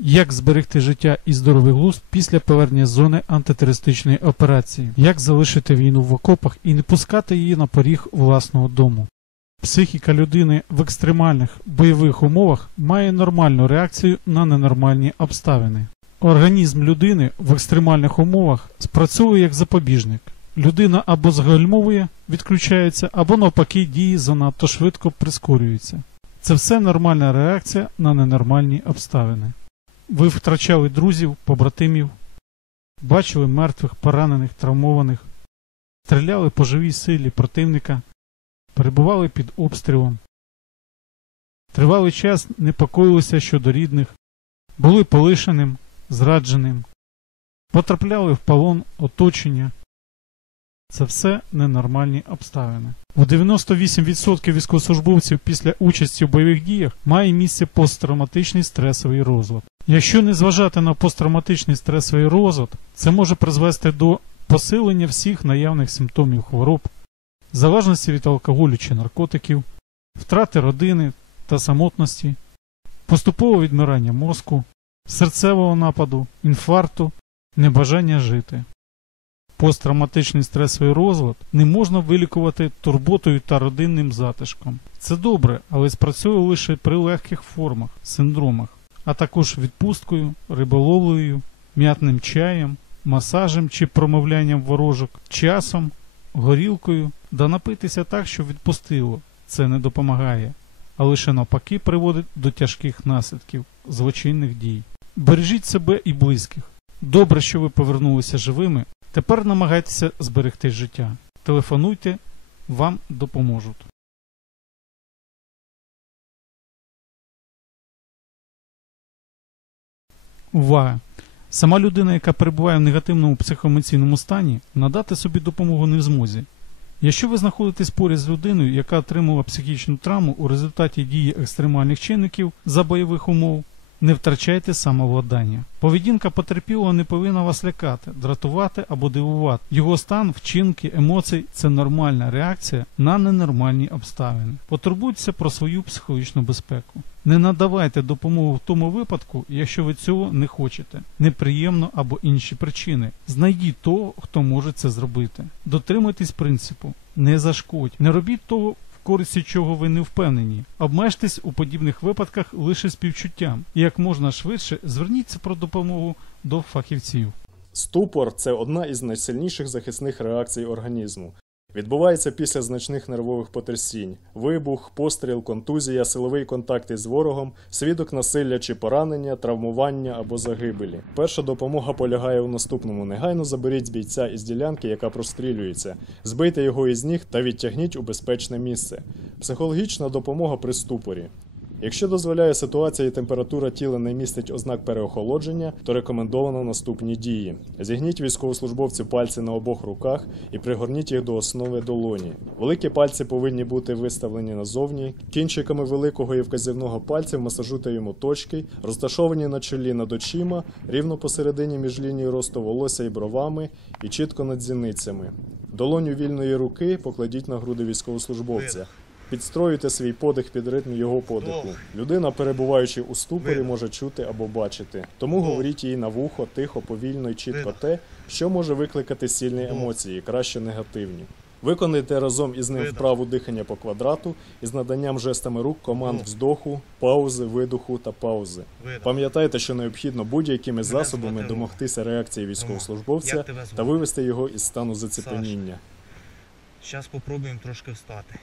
Як зберегти життя і здоровий глузд після повернення з зони антитерористичної операції? Як залишити війну в окопах і не пускати її на поріг власного дому? Психіка людини в екстремальних бойових умовах має нормальну реакцію на ненормальні обставини. Організм людини в екстремальних умовах спрацьовує як запобіжник. Людина або згальмовує, відключається, або навпаки дії занадто швидко прискорюються. Це все нормальна реакція на ненормальні обставини. Ви втрачали друзів, побратимів, бачили мертвих, поранених, травмованих, стріляли по живій силі противника, перебували під обстрілом. Тривалий час непокоїлися щодо рідних, були полишеним, зрадженим, потрапляли в полон оточення. Це все ненормальні обставини. У 98% військовослужбовців після участі в бойових діях має місце посттравматичний стресовий розлад. Якщо не зважати на посттравматичний стресовий розлад, це може призвести до посилення всіх наявних симптомів хвороб, залежності від алкоголю чи наркотиків, втрати родини та самотності, поступового відмирання мозку, серцевого нападу, інфаркту, небажання жити. Посттравматичний стресовий розлад не можна вилікувати турботою та родинним затишком. Це добре, але спрацьовує лише при легких формах, синдромах, а також відпусткою, риболовлею, м'ятним чаєм, масажем чи промовлянням ворожок, часом, горілкою, да напитися так, що відпустило. Це не допомагає, а лише навпаки приводить до тяжких наслідків злочинних дій. Бережіть себе і близьких. Добре, що ви повернулися живими. Тепер намагайтеся зберегти життя. Телефонуйте, вам допоможуть. Увага! Сама людина, яка перебуває в негативному психоемоційному стані, надати собі допомогу не в змозі. Якщо ви знаходитесь поряд з людиною, яка отримала психічну травму у результаті дії екстремальних чинників за бойових умов, не втрачайте самовладання. Поведінка потерпілого не повинна вас лякати, дратувати або дивувати. Його стан, вчинки, емоції це нормальна реакція на ненормальні обставини. Потурбуйтеся про свою психологічну безпеку. Не надавайте допомогу в тому випадку, якщо ви цього не хочете, неприємно або інші причини. Знайдіть того, хто може це зробити. Дотримуйтесь принципу, не зашкодь, не робіть того користі чого ви не впевнені. Обмежтесь у подібних випадках лише співчуттям і як можна швидше зверніться про допомогу до фахівців. Ступор це одна із найсильніших захисних реакцій організму. Відбувається після значних нервових потрясінь: вибух, постріл, контузія, силовий контакт із ворогом, свідок насилля чи поранення, травмування або загибелі. Перша допомога полягає у наступному: негайно заберіть бійця із ділянки, яка прострілюється, збийте його із ніг та відтягніть у безпечне місце. Психологічна допомога при ступорі. Якщо дозволяє ситуація і температура тіла не містить ознак переохолодження, то рекомендовано наступні дії: зігніть військовослужбовцю пальці на обох руках і пригорніть їх до основи долоні. Великі пальці повинні бути виставлені назовні. Кінчиками великого і вказівного пальців масажуйте йому точки, розташовані на чолі над очима, рівно посередині між лінією росту волосся і бровами, і чітко над зіницями. Долоню вільної руки покладіть на груди військовослужбовця. Підстроюйте свій подих під ритм його подиху. Людина, перебуваючи у ступорі, може чути або бачити. Тому говоріть їй на вухо, тихо, повільно і чітко те, що може викликати сильні емоції, краще негативні. Виконайте разом із ним вправу дихання по квадрату із наданням жестами рук команд вздоху, паузи, видоху та паузи. Пам'ятайте, що необхідно будь-якими засобами домогтися реакції військовослужбовця та вивести його із стану зацепеніння. Зараз спробуємо трошки встати.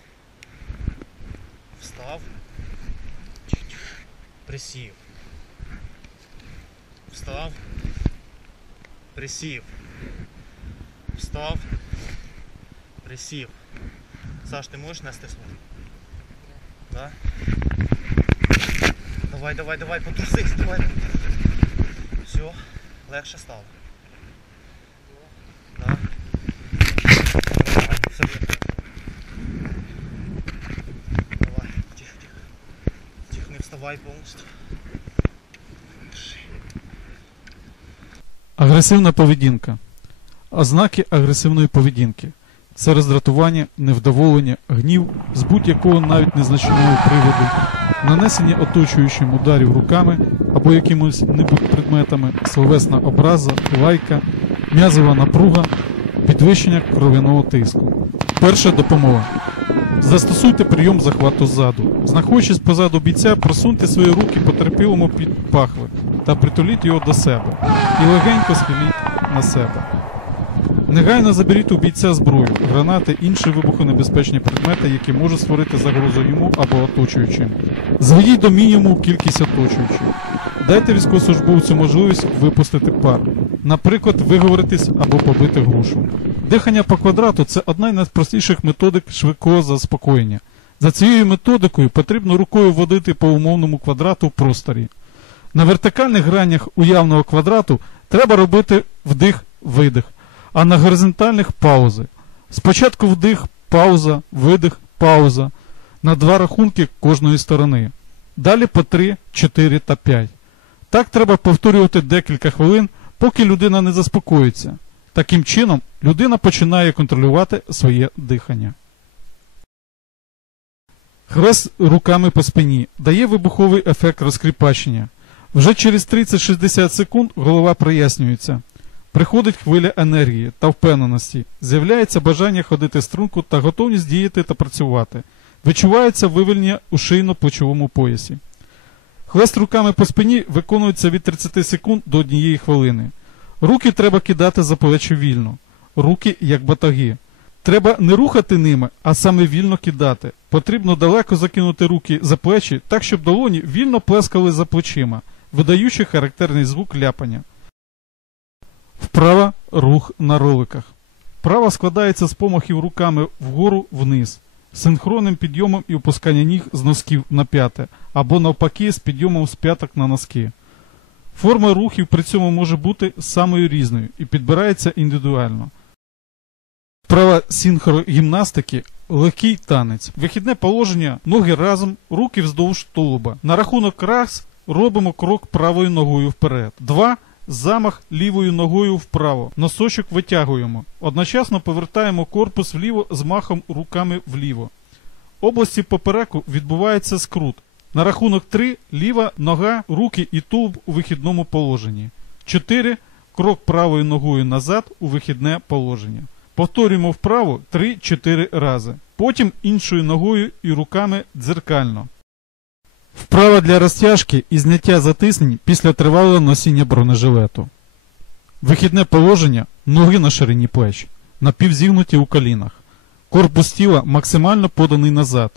Встав. Присів. Встав. Присів. Встав. Присів. Саш, ти можеш нести свою? Да? Давай, давай, давай, потрусись, давай. Все, легше стало. Да? Все. Давай, тихо, тихо. Держи. Агресивна поведінка. Ознаки агресивної поведінки. Це роздратування, невдоволення, гнів з будь-якого навіть незначного приводу, нанесення оточуючим ударів руками або якимось небудь предметами, словесна образа, лайка, м'язова напруга, підвищення кров'яного тиску. Перша допомога. Застосуйте прийом захвату ззаду. Знаходячись позаду бійця, просуньте свої руки потерпілому під пахви та притуліть його до себе і легенько схиліть на себе. Негайно заберіть у бійця зброю, гранати, інші вибухонебезпечні предмети, які можуть створити загрозу йому або оточуючим. Зведіть до мінімуму кількість оточуючих. Дайте військовослужбовцю можливість випустити пар, наприклад, виговоритись або побити грушу. Дихання по квадрату це одна із найпростіших методик швидкого заспокоєння. За цією методикою потрібно рукою водити по умовному квадрату в просторі. На вертикальних гранях уявного квадрату треба робити вдих-видих, а на горизонтальних паузи. Спочатку вдих, пауза, видих, пауза. На два рахунки кожної сторони. Далі по 3, 4 та 5. Так треба повторювати декілька хвилин, поки людина не заспокоїться. Таким чином, людина починає контролювати своє дихання. Хрест руками по спині дає вибуховий ефект розкріпачення. Вже через 30-60 секунд голова прояснюється. Приходить хвиля енергії та впевненості, з'являється бажання ходити струнку та готовність діяти та працювати. Відчувається вивільнення у шийно-плечовому поясі. Хлест руками по спині виконується від 30 секунд до 1 хвилини. Руки треба кидати за плечі вільно. Руки як батаги. Треба не рухати ними, а саме вільно кидати. Потрібно далеко закинути руки за плечі, так щоб долоні вільно плескали за плечима, видаючи характерний звук ляпання. Вправа рух на роликах. Вправа складається з помахів руками вгору вниз, синхронним підйомом і опускання ніг з носків на п'яте, або навпаки з підйомом з п'яток на носки. Форма рухів при цьому може бути самою різною і підбирається індивідуально. Вправа синхрогімнастики легкий танець. Вихідне положення ноги разом, руки вздовж тулуба. На рахунок раз робимо крок правою ногою вперед. Два. Замах лівою ногою вправо. Носочок витягуємо. Одночасно повертаємо корпус вліво з махом руками вліво. Області попереку відбувається скрут. На рахунок 3 ліва нога, руки і тулуб у вихідному положенні. 4 крок правою ногою назад у вихідне положення. Повторюємо вправо 3-4 рази. Потім іншою ногою і руками дзеркально. Вправа для розтяжки і зняття затиснень після тривалого носіння бронежилету. Вихідне положення ноги на ширині плеч, напівзігнуті у колінах. Корпус тіла максимально поданий назад.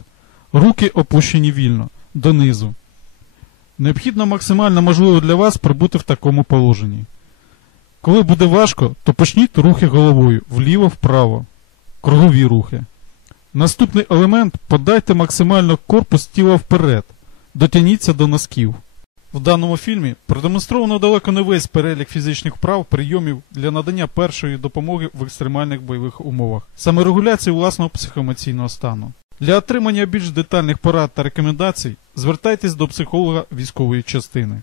Руки опущені вільно, донизу. Необхідно максимально можливо для вас пробути в такому положенні. Коли буде важко, то почніть рухи головою вліво-вправо. Кругові рухи. Наступний елемент подайте максимально корпус тіла вперед. Дотяніться до носків. В даному фільмі продемонстровано далеко не весь перелік фізичних вправ, прийомів для надання першої допомоги в екстремальних бойових умовах, саморегуляції власного психоемоційного стану. Для отримання більш детальних порад та рекомендацій звертайтесь до психолога військової частини.